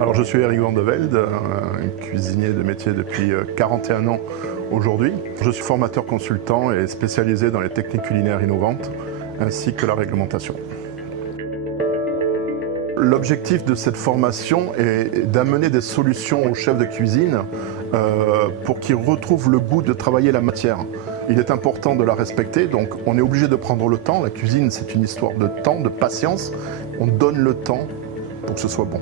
Alors je suis Eric Van de Velde, un cuisinier de métier depuis 41 ans aujourd'hui. Je suis formateur consultant et spécialisé dans les techniques culinaires innovantes ainsi que la réglementation. L'objectif de cette formation est d'amener des solutions aux chefs de cuisine pour qu'ils retrouvent le goût de travailler la matière. Il est important de la respecter, donc on est obligé de prendre le temps. La cuisine, c'est une histoire de temps, de patience. On donne le temps pour que ce soit bon.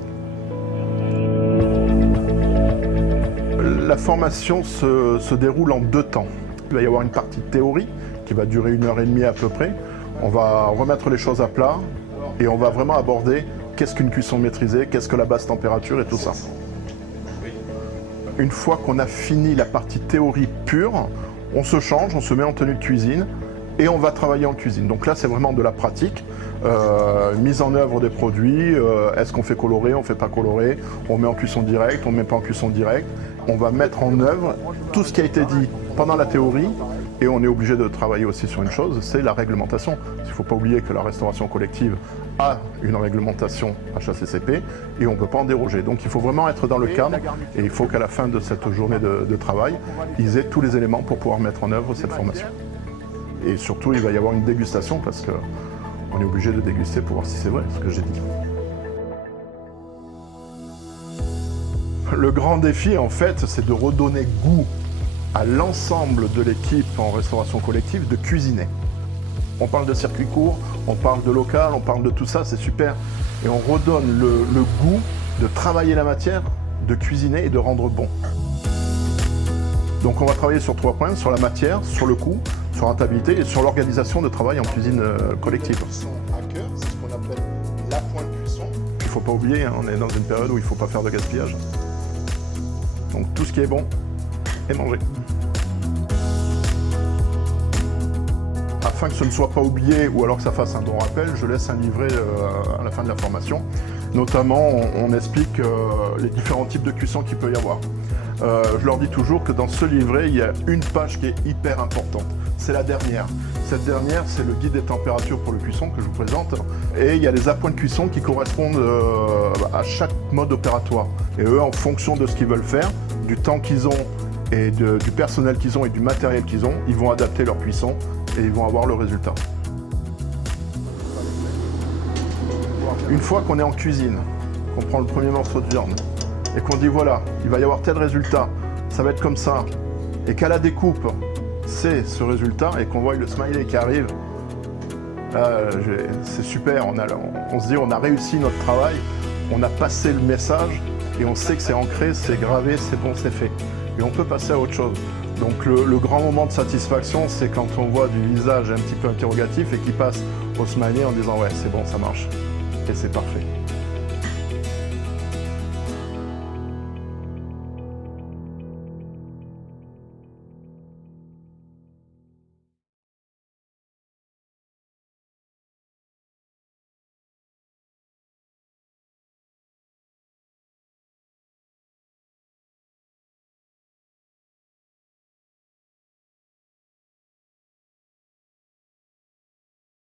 La formation se déroule en 2 temps. Il va y avoir une partie théorie qui va durer 1h30 à peu près. On va remettre les choses à plat et on va vraiment aborder qu'est-ce qu'une cuisson maîtrisée, qu'est-ce que la basse température et tout ça. Une fois qu'on a fini la partie théorie pure, on se change, on se met en tenue de cuisine et on va travailler en cuisine. Donc là, c'est vraiment de la pratique. Mise en œuvre des produits, est-ce qu'on fait colorer, on ne fait pas colorer, on met en cuisson directe, on ne met pas en cuisson directe. On va mettre en œuvre tout ce qui a été dit pendant la théorie et on est obligé de travailler aussi sur une chose, c'est la réglementation. Il ne faut pas oublier que la restauration collective a une réglementation HACCP et on ne peut pas en déroger. Donc il faut vraiment être dans le cadre et il faut qu'à la fin de cette journée de travail, ils aient tous les éléments pour pouvoir mettre en œuvre cette formation. Et surtout, il va y avoir une dégustation parce qu'on est obligé de déguster pour voir si c'est vrai ce que j'ai dit. Le grand défi, en fait, c'est de redonner goût à l'ensemble de l'équipe en restauration collective de cuisiner. On parle de circuit court, on parle de local, on parle de tout ça, c'est super. Et on redonne le goût de travailler la matière, de cuisiner et de rendre bon. Donc on va travailler sur 3 points, sur la matière, sur le coût, sur la rentabilité et sur l'organisation de travail en cuisine collective. À cœur, c'est ce qu'on appelle la pointe cuisson. Il ne faut pas oublier, on est dans une période où il ne faut pas faire de gaspillage. Donc tout ce qui est bon est mangé. Afin que ce ne soit pas oublié ou alors que ça fasse un bon rappel, je laisse un livret à la fin de la formation. Notamment, on explique les différents types de cuisson qu'il peut y avoir. Je leur dis toujours que dans ce livret, il y a une page qui est hyper importante. C'est la dernière. Cette dernière, c'est le guide des températures pour le cuisson que je vous présente. Et il y a les appoints de cuisson qui correspondent à chaque mode opératoire. Et eux, en fonction de ce qu'ils veulent faire, du temps qu'ils ont et du personnel qu'ils ont et du matériel qu'ils ont, ils vont adapter leur cuisson et ils vont avoir le résultat. Une fois qu'on est en cuisine, qu'on prend le premier morceau de viande et qu'on dit voilà, il va y avoir tel résultat, ça va être comme ça, et qu'à la découpe, c'est ce résultat et qu'on voit le smiley qui arrive, c'est super, on se dit on a réussi notre travail, on a passé le message et on sait que c'est ancré, c'est gravé, c'est bon, c'est fait. Et on peut passer à autre chose. Donc le grand moment de satisfaction, c'est quand on voit du visage un petit peu interrogatif et qui passe au smiley en disant ouais, c'est bon, ça marche. Et c'est parfait.